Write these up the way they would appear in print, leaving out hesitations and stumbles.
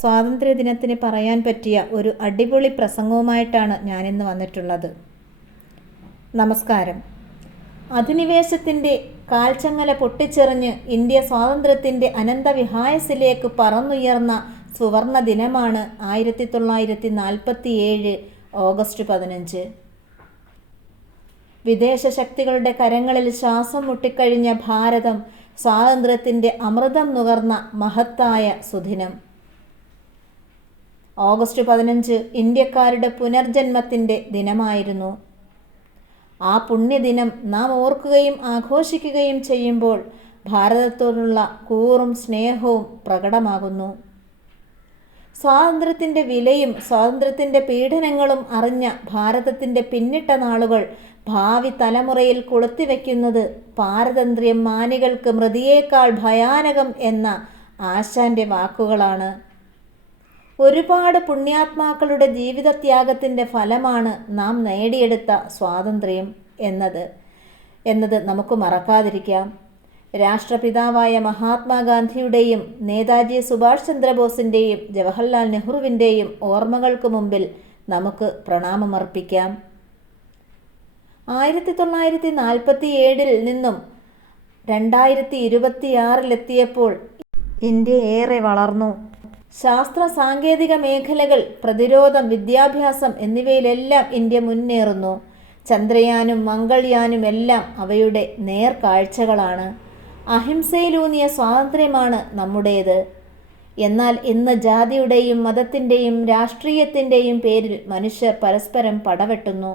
സ്വാതന്ത്ര്യദിനത്തിന് പറയാൻ പറ്റിയ ഒരു അടിപൊളി പ്രസംഗവുമായിട്ടാണ് ഞാനിന്ന് വന്നിട്ടുള്ളത്. നമസ്കാരം. അധിനിവേശത്തിൻ്റെ കാൽച്ചങ്ങല പൊട്ടിച്ചെറിഞ്ഞ് ഇന്ത്യ സ്വാതന്ത്ര്യത്തിൻ്റെ അനന്തവിഹായസിലേക്ക് പറന്നുയർന്ന സുവർണ ദിനമാണ് 1947 ഓഗസ്റ്റ് 15. വിദേശ ശക്തികളുടെ കരങ്ങളിൽ ശ്വാസം മുട്ടിക്കഴിഞ്ഞ ഭാരതം സ്വാതന്ത്ര്യത്തിൻ്റെ അമൃതം നുകർന്ന മഹത്തായ സുദിനം. ഓഗസ്റ്റ് 15 ഇന്ത്യക്കാരുടെ പുനർജന്മത്തിൻ്റെ ദിനമായിരുന്നു. ആ പുണ്യദിനം നാം ഓർക്കുകയും ആഘോഷിക്കുകയും ചെയ്യുമ്പോൾ ഭാരതത്തോടുള്ള കൂറും സ്നേഹവും പ്രകടമാകുന്നു. സ്വാതന്ത്ര്യത്തിൻ്റെ വിലയും സ്വാതന്ത്ര്യത്തിൻ്റെ പീഡനങ്ങളും അറിഞ്ഞ ഭാരതത്തിൻ്റെ പിന്നിട്ട നാളുകൾ ഭാവി തലമുറയിൽ കൊളുത്തിവെക്കുന്നത് പാരതന്ത്ര്യം മാനികൾക്ക് മൃതിയേക്കാൾ ഭയാനകം എന്ന ആശാൻ്റെ വാക്കുകളാണ്. ഒരുപാട് പുണ്യാത്മാക്കളുടെ ജീവിതത്യാഗത്തിൻ്റെ ഫലമാണ് നാം നേടിയെടുത്ത സ്വാതന്ത്ര്യം എന്നത് നമുക്ക് മറക്കാതിരിക്കാം. രാഷ്ട്രപിതാവായ മഹാത്മാഗാന്ധിയുടെയും നേതാജി സുഭാഷ് ചന്ദ്രബോസിൻ്റെയും ജവഹർലാൽ നെഹ്റുവിൻ്റെയും ഓർമ്മകൾക്ക് മുമ്പിൽ നമുക്ക് പ്രണാമമർപ്പിക്കാം. 1947 നിന്നും 2026 ഇന്ത്യ ഏറെ വളർന്നു. ശാസ്ത്ര സാങ്കേതിക മേഖലകൾ, പ്രതിരോധം, വിദ്യാഭ്യാസം എന്നിവയിലെല്ലാം ഇന്ത്യ മുന്നേറുന്നു. ചന്ദ്രയാനും മംഗൾയാനും എല്ലാം അവയുടെ നേർക്കാഴ്ചകളാണ്. അഹിംസയിലൂന്നിയ സ്വാതന്ത്ര്യമാണ് നമ്മുടേത്. എന്നാൽ ഇന്ന് ജാതിയുടെയും മതത്തിൻ്റെയും രാഷ്ട്രീയത്തിൻ്റെയും പേരിൽ മനുഷ്യർ പരസ്പരം പടവെട്ടുന്നു.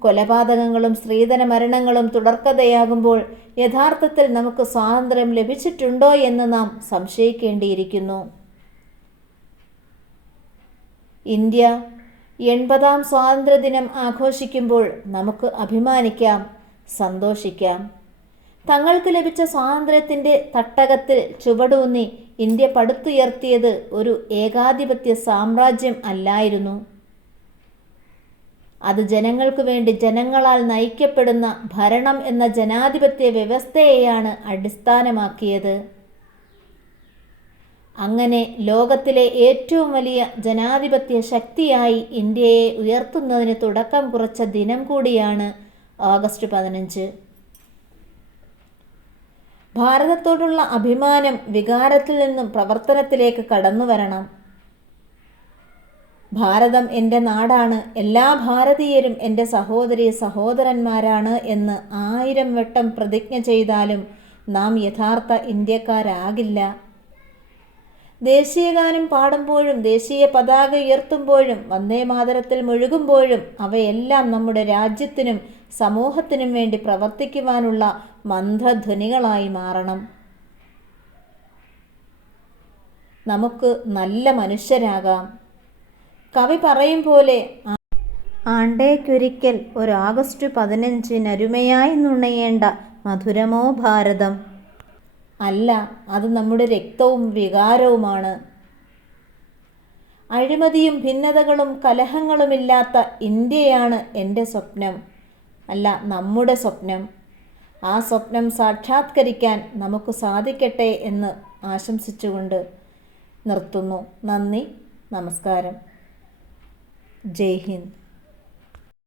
കൊലപാതകങ്ങളും സ്ത്രീധന മരണങ്ങളും തുടർക്കഥയാകുമ്പോൾ യഥാർത്ഥത്തിൽ നമുക്ക് സ്വാതന്ത്ര്യം ലഭിച്ചിട്ടുണ്ടോ എന്ന് നാം സംശയിക്കേണ്ടിയിരിക്കുന്നു. ഇന്ത്യ 80ാം സ്വാതന്ത്ര്യദിനം ആഘോഷിക്കുമ്പോൾ നമുക്ക് അഭിമാനിക്കാം, സന്തോഷിക്കാം. തങ്ങൾക്ക് ലഭിച്ച സ്വാതന്ത്ര്യത്തിൻ്റെ തട്ടകത്തിൽ ചുവടൂന്നി ഇന്ത്യ പടുത്തുയർത്തിയത് ഒരു ഏകാധിപത്യ സാമ്രാജ്യം അല്ലായിരുന്നു. അത് ജനങ്ങൾക്ക് വേണ്ടി ജനങ്ങളാൽ നയിക്കപ്പെടുന്ന ഭരണം എന്ന ജനാധിപത്യ വ്യവസ്ഥയെയാണ് അടിസ്ഥാനമാക്കിയത്. അങ്ങനെ ലോകത്തിലെ ഏറ്റവും വലിയ ജനാധിപത്യ ശക്തിയായി ഇന്ത്യയെ ഉയർത്തുന്നതിന് തുടക്കം കുറിച്ച ദിനം കൂടിയാണ് ഓഗസ്റ്റ് 15. ഭാരതത്തോടുള്ള അഭിമാനം വികാരത്തിൽ നിന്നും പ്രവർത്തനത്തിലേക്ക് കടന്നു വരണം. ഭാരതം എൻ്റെ നാടാണ്, എല്ലാ ഭാരതീയരും എൻ്റെ സഹോദരീ സഹോദരന്മാരാണ് എന്ന് 1000 വട്ടം പ്രതിജ്ഞ ചെയ്താലും നാം യഥാർത്ഥ ഇന്ത്യക്കാരാകില്ല. ദേശീയഗാനം പാടുമ്പോഴും ദേശീയ പതാക ഉയർത്തുമ്പോഴും വന്ദേമാതരത്തിൽ മുഴുകുമ്പോഴും അവയെല്ലാം നമ്മുടെ രാജ്യത്തിനും സമൂഹത്തിനും വേണ്ടി പ്രവർത്തിക്കുവാനുള്ള മന്ത്രധ്വനികളായി മാറണം. നമുക്ക് നല്ല മനുഷ്യരാകാം. കവി പറയും പോലെ, ആണ്ടേക്കൊരിക്കൽ ഒരു ആഗസ്റ്റ് 15 അരുമയായി നുണയേണ്ട മധുരമോ ഭാരതം. അല്ല, അത് നമ്മുടെ രക്തവും വികാരവുമാണ്. അഴിമതിയും ഭിന്നതകളും കലഹങ്ങളുമില്ലാത്ത ഇന്ത്യയാണ് എൻ്റെ സ്വപ്നം, അല്ല നമ്മുടെ സ്വപ്നം. ആ സ്വപ്നം സാക്ഷാത്കരിക്കാൻ നമുക്ക് സാധിക്കട്ടെ എന്ന് ആശംസിച്ചുകൊണ്ട് നിർത്തുന്നു. നന്ദി, നമസ്കാരം. ജയ് ഹിന്ദ്.